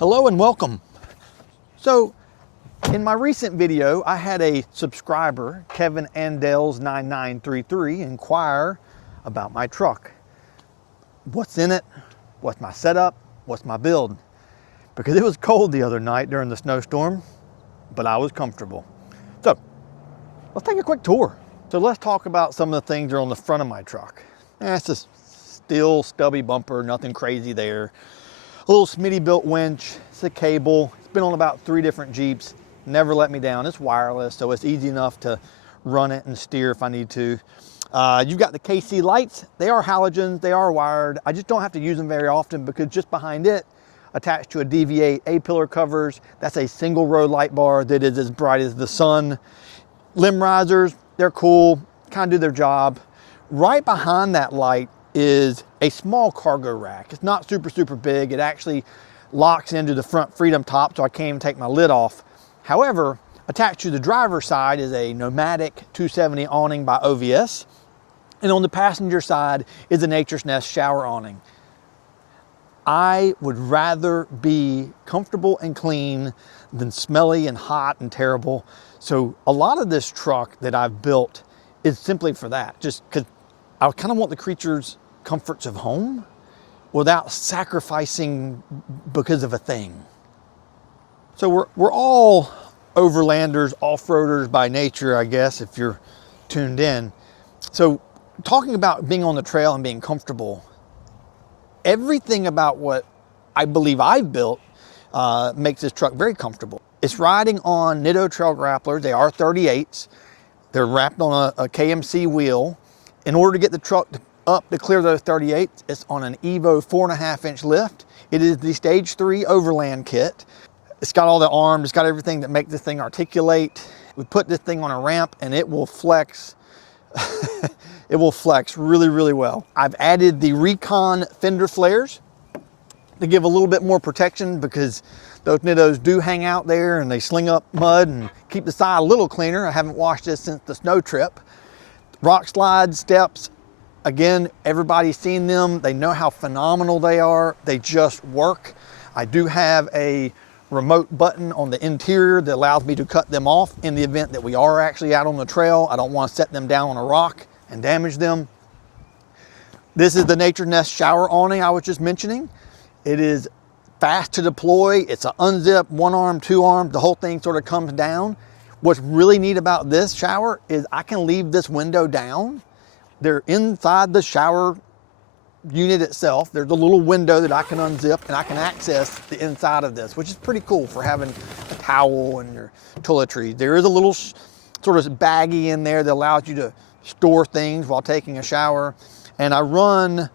Hello and welcome. So in my recent video, I had a subscriber, Kevin Andels 9933, inquire about my truck. What's in it? What's my setup? What's my build? Because it was cold the other night during the snowstorm, but I was comfortable. So let's take a quick tour. So let's talk about some of the things that are on the front of my truck. It's a steel stubby bumper, nothing crazy there. A little Smittybuilt winch, it's a cable. It's been on about 3 different Jeeps, never let me down. It's wireless, so it's easy enough to run it and steer if I need to. You've got the KC lights. They are halogens, they are wired. I just don't have to use them very often because just behind it, attached to a DV8 Apillar covers, that's a single row light bar that is as bright as the sun. Limb risers, they're cool, kind of do their job. Right behind that light is a small cargo rack. It's not super big. It actually locks into the front freedom top, so I can't even take my lid off. However, attached to the driver's side is a Nomadic 270 awning by OVS. And on the passenger side is a Naturnest shower awning. I would rather be comfortable and clean than smelly and hot and terrible. So a lot of this truck that I've built is simply for that, just because I kind of want the creature's comforts of home without sacrificing because of a thing. So we're all overlanders, off-roaders by nature, I guess, if you're tuned in. So talking about being on the trail and being comfortable, everything about what I believe I've built makes this truck very comfortable. It's riding on Nitto trail grapplers. They are 38s. They're wrapped on a KMC wheel. In order to get the truck up to clear those 38s, it's on an Evo 4.5-inch lift. It is the stage 3 overland kit. It's got all the arms, it's got everything that makes this thing articulate. We put this thing on a ramp and it will flex. It will flex really well. I've added the Recon fender flares to give a little bit more protection because those Nittos do hang out there and they sling up mud and keep the side a little cleaner. I haven't washed this since the snow trip. Rock slide steps, again, everybody's seen them. They know how phenomenal they are. They just work. I do have a remote button on the interior that allows me to cut them off in the event that we are actually out on the trail. I don't want to set them down on a rock and damage them. This is the Naturnest shower awning I was just mentioning. It is fast to deploy. It's an unzip, 1 arm, 2 arm. The whole thing sort of comes down. What's really neat about this shower is I can leave this window down. They're inside the shower unit itself. There's a little window that I can unzip and I can access the inside of this, which is pretty cool for having a towel and your toiletries. There is a little sort of baggie in there that allows you to store things while taking a shower. And I run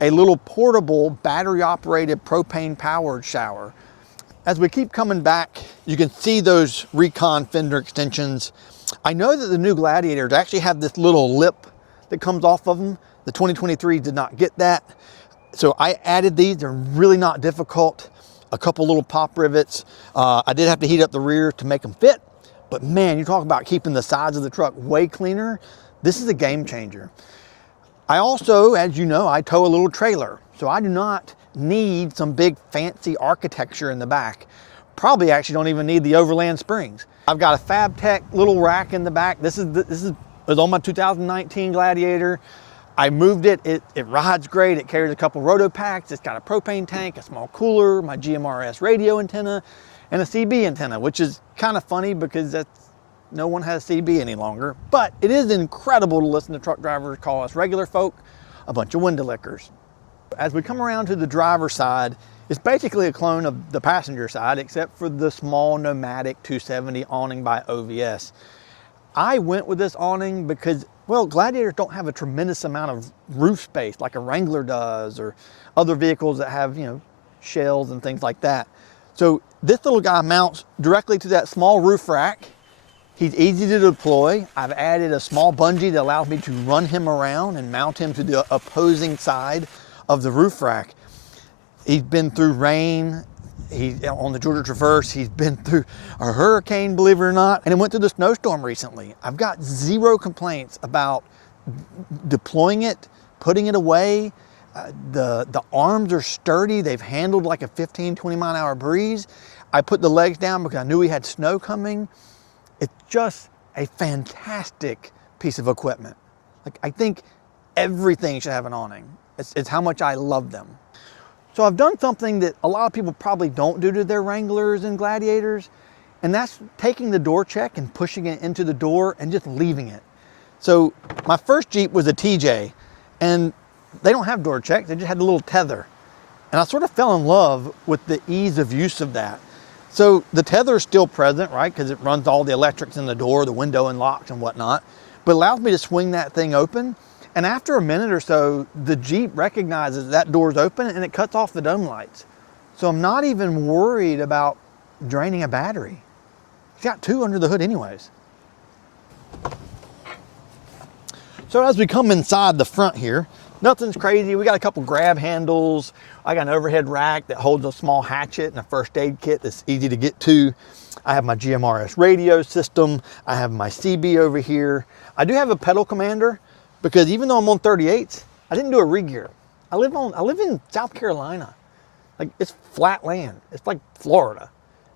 a little portable battery operated propane powered shower. As we keep coming back, you can see those Recon fender extensions. I know that the new Gladiators actually have this little lip that comes off of them. The 2023 did not get that. So I added these. They're really not difficult. A couple little pop rivets. I did have to heat up the rear to make them fit. But man, you talk about keeping the sides of the truck way cleaner. This is a game changer. I also, as you know, I tow a little trailer. So I do not need some big fancy architecture in the back. Probably actually don't even need the overland springs. I've got a Fabtech little rack in the back. This is on my 2019 Gladiator. I moved it. It rides great. It carries a couple RotoPax. It's got a propane tank, a small cooler, my GMRS radio antenna, and a CB antenna, which is kind of funny because no one has CB any longer. But it is incredible to listen to truck drivers call us regular folk a bunch of window lickers. As we come around to the driver's side, it's basically a clone of the passenger side, except for the small Nomadic 270 awning by OVS. I went with this awning because, well, Gladiators don't have a tremendous amount of roof space like a Wrangler does or other vehicles that have, you know, shells and things like that. So this little guy mounts directly to that small roof rack. He's easy to deploy. I've added a small bungee that allows me to run him around and mount him to the opposing side of the roof rack. He's been through rain. He's on the Georgia Traverse. He's been through a hurricane, believe it or not, and it went through the snowstorm recently. I've got 0 complaints about deploying it, putting it away. The arms are sturdy. They've handled like a 15, 20 mile an hour breeze. I put the legs down because I knew we had snow coming. It's just a fantastic piece of equipment. Like, I think everything should have an awning. It's how much I love them. So I've done something that a lot of people probably don't do to their Wranglers and Gladiators, and that's taking the door check and pushing it into the door and just leaving it. So my first Jeep was a TJ, and they don't have door checks, they just had the little tether. And I sort of fell in love with the ease of use of that. So the tether is still present, right? Because it runs all the electrics in the door, the window and locks and whatnot, but allows me to swing that thing open. And after a minute or so, the Jeep recognizes that door's open and it cuts off the dome lights. So I'm not even worried about draining a battery. It's got 2 under the hood anyways. So as we come inside the front here, nothing's crazy. We got a couple grab handles. I got an overhead rack that holds a small hatchet and a first aid kit that's easy to get to. I have my GMRS radio system. I have my CB over here. I do have a pedal commander because even though I'm on 38s, I didn't do a re-gear. I live in South Carolina. Like, it's flat land. It's like Florida.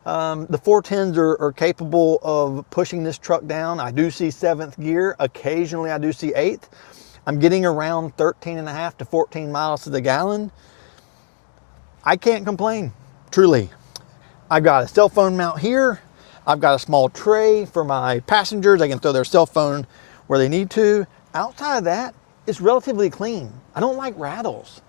The 410s are capable of pushing this truck down. I do see 7th gear. Occasionally I do see 8th. I'm getting around 13.5 to 14 miles to the gallon. I can't complain, truly. I've got a cell phone mount here. I've got a small tray for my passengers. They can throw their cell phone where they need to. Outside of that, it's relatively clean. I don't like rattles.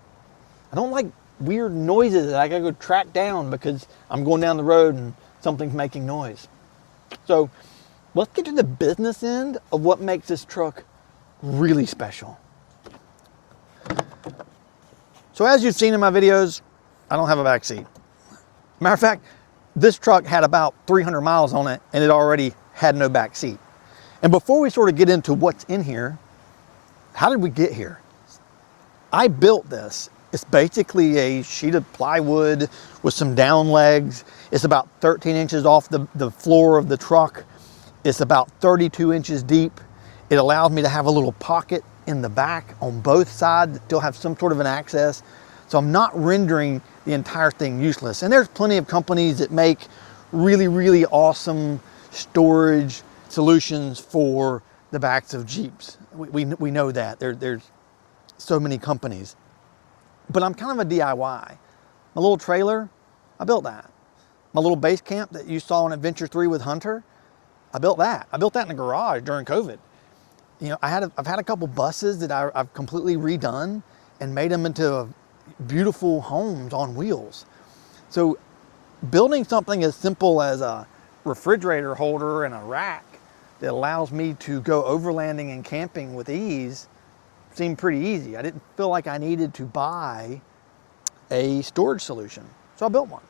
I don't like weird noises that I gotta go track down because I'm going down the road and something's making noise. So let's get to the business end of what makes this truck really special. So as you've seen in my videos, I don't have a back seat. Matter of fact, this truck had about 300 miles on it and it already had no back seat. And before we sort of get into what's in here, how did we get here? I built this. It's basically a sheet of plywood with some down legs. It's about 13 inches off the floor of the truck. It's about 32 inches deep. It allows me to have a little pocket in the back on both sides, still have some sort of an access. So I'm not rendering the entire thing useless. And there's plenty of companies that make really, really awesome storage solutions for the backs of Jeeps. We know that. There's so many companies. But I'm kind of a DIY. My little trailer, I built that. My little base camp that you saw in Adventure 3 with Hunter, I built that. I built that in the garage during COVID. You know, I've had a couple buses that I've completely redone and made them into beautiful homes on wheels. So building something as simple as a refrigerator holder and a rack that allows me to go overlanding and camping with ease seemed pretty easy. I didn't feel like I needed to buy a storage solution. So I built one.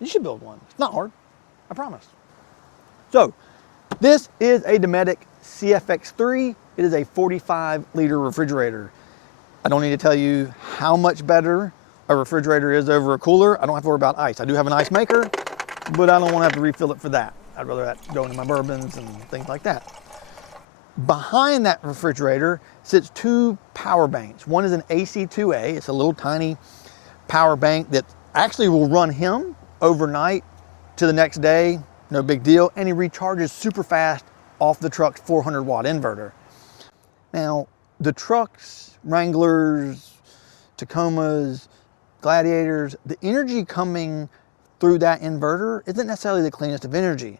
You should build one. It's not hard, I promise. So this is a Dometic CFX3. It is a 45-liter refrigerator. I don't need to tell you how much better a refrigerator is over a cooler. I don't have to worry about ice. I do have an ice maker, but I don't want to have to refill it for that. I'd rather that go into my bourbons and things like that. Behind that refrigerator sits 2 power banks. One is an AC2A. It's a little tiny power bank that actually will run him overnight to the next day. No big deal. And he recharges super fast off the truck's 400-watt inverter. Now, the trucks, Wranglers, Tacomas, Gladiators, the energy coming through that inverter isn't necessarily the cleanest of energy.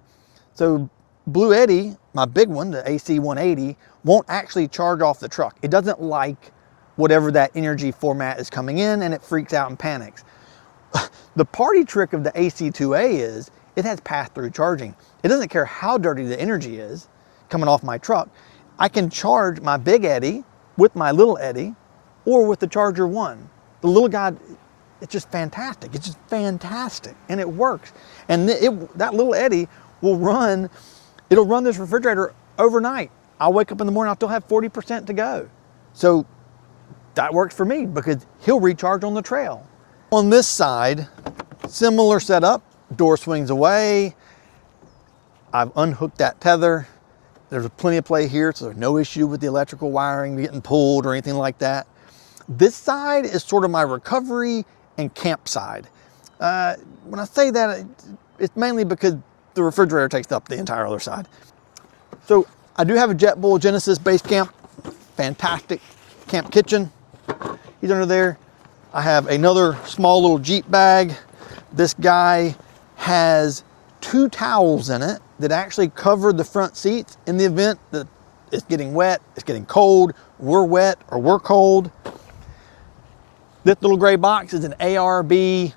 So Bluetti, my big one, the AC180, won't actually charge off the truck. It doesn't like whatever that energy format is coming in, and it freaks out and panics. The party trick of the AC2A is it has pass-through charging. It doesn't care how dirty the energy is coming off my truck. I can charge my big Eddy with my little Eddy or with the Charger 1. The little guy, it's just fantastic. It's just fantastic, and it works. And that little Eddy will run, it'll run this refrigerator overnight. I'll wake up in the morning, I'll still have 40% to go. So that works for me because he'll recharge on the trail. On this side, similar setup, door swings away. I've unhooked that tether. There's plenty of play here, so there's no issue with the electrical wiring getting pulled or anything like that. This side is sort of my recovery and camp side. When I say that, it's mainly because the refrigerator takes up the entire other side. So I do have a JetBull Genesis base camp, fantastic camp kitchen. He's under there. I have another small little Jeep bag. This guy has 2 towels in it that actually cover the front seats in the event that it's getting wet, it's getting cold, we're wet or we're cold. This little gray box is an ARB,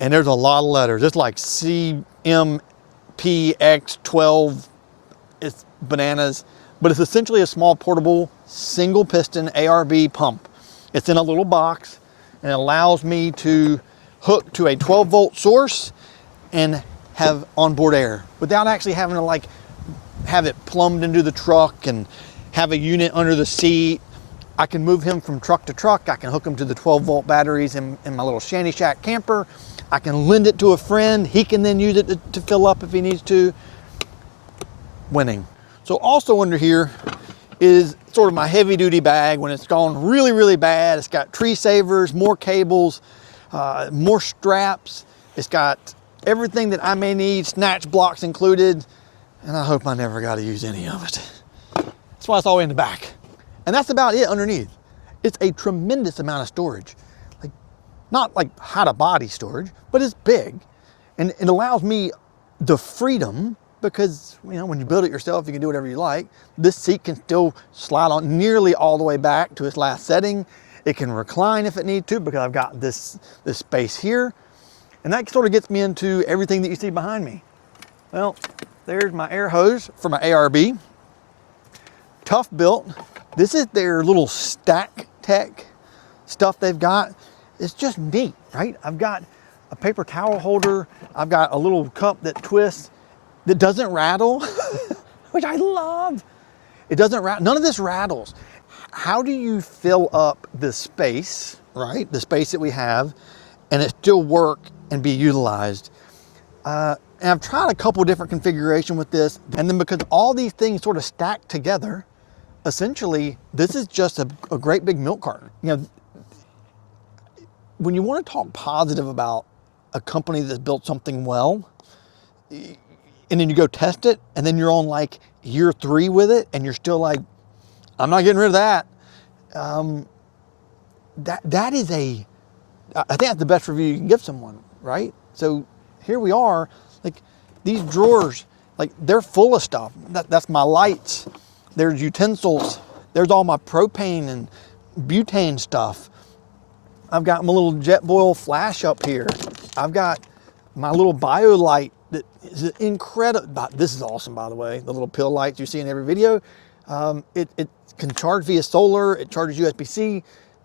and there's a lot of letters. It's like CMPX12, it's bananas, but it's essentially a small portable single piston ARB pump. It's in a little box and it allows me to hook to a 12-volt source and have onboard air without actually having to like have it plumbed into the truck and have a unit under the seat. I can move him from truck to truck. I can hook him to the 12-volt batteries in my little shanty shack camper. I can lend it to a friend. He can then use it to fill up if he needs to. Winning. So also under here is sort of my heavy duty bag when it's gone really, really bad. It's got tree savers, more cables, more straps. It's got everything that I may need, snatch blocks included, and I hope I never got to use any of it. That's why it's all in the back. And that's about it underneath. It's a tremendous amount of storage. Like, not like high body storage, but it's big. And it allows me the freedom because, you know, when you build it yourself, you can do whatever you like. This seat can still slide on nearly all the way back to its last setting. It can recline if it needs to because I've got this space here. And that sort of gets me into everything that you see behind me. Well, there's my air hose for my ARB. Toughbuilt. This is their little stack tech stuff they've got. It's just neat, right? I've got a paper towel holder. I've got a little cup that twists that doesn't rattle, which I love. It doesn't rattle, none of this rattles. How do you fill up the space, right? The space that we have, and it still work and be utilized? And I've tried a couple different configurations with this, and then because all these things sort of stack together, essentially, this is just a great big milk carton. You know, when you want to talk positive about a company that's built something well, and then you go test it, and then you're on like year 3 with it, and you're still like, I'm not getting rid of that. That is I think that's the best review you can give someone, right? So here we are, like these drawers, like they're full of stuff. That's my lights. There's utensils. There's all my propane and butane stuff. I've got my little JetBoil flash up here. I've got my little bio light that is incredible. This is awesome, by the way. The little pill lights you see in every video. It can charge via solar. It charges USB-C.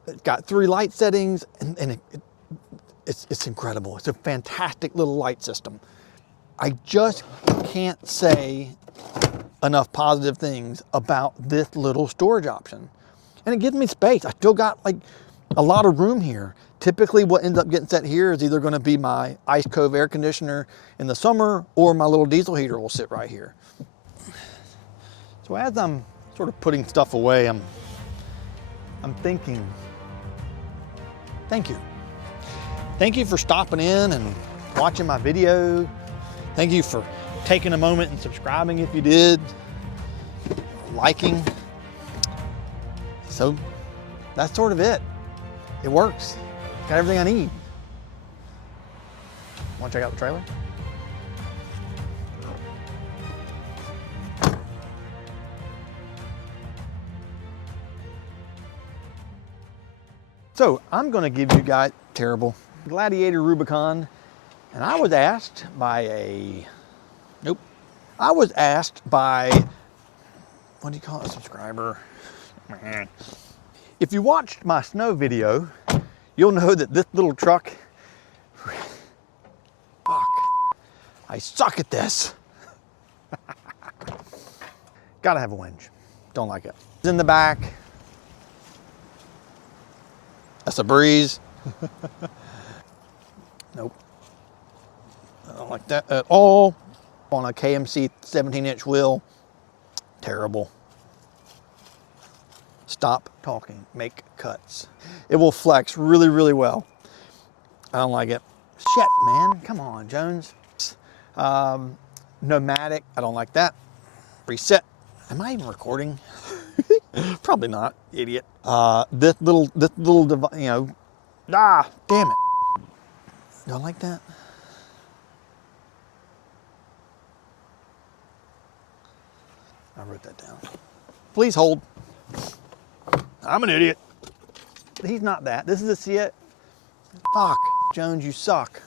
It's got 3 light settings, and it's incredible. It's a fantastic little light system. I just can't say enough positive things about this little storage option. And it gives me space. I still got like a lot of room here. Typically what ends up getting set here is either gonna be my Ice Cove air conditioner in the summer, or my little diesel heater will sit right here. So as I'm sort of putting stuff away, I'm thinking, thank you. Thank you for stopping in and watching my video. Thank you for taking a moment and subscribing if you did, liking. So that's sort of it. It works. Got everything I need. Want to check out the trailer? So I'm going to give you guys terrible Gladiator Rubicon, and I was asked by what do you call it, a subscriber. If you watched my snow video, you'll know that this little truck, fuck, I suck at this. Gotta have a winch. Don't like it. It's in the back. That's a breeze. Nope. I don't like that at all. On a KMC 17-inch wheel, terrible. Stop talking, make cuts. It will flex really, really well. I don't like it. Shit, man, come on, Jones. Nomadic, I don't like that. Reset. Am I even recording? Probably not, idiot. This little device, you know, damn it. Do I like that? I wrote that down. Please hold. I'm an idiot. He's not that. This is a CF. Fuck, Jones, you suck.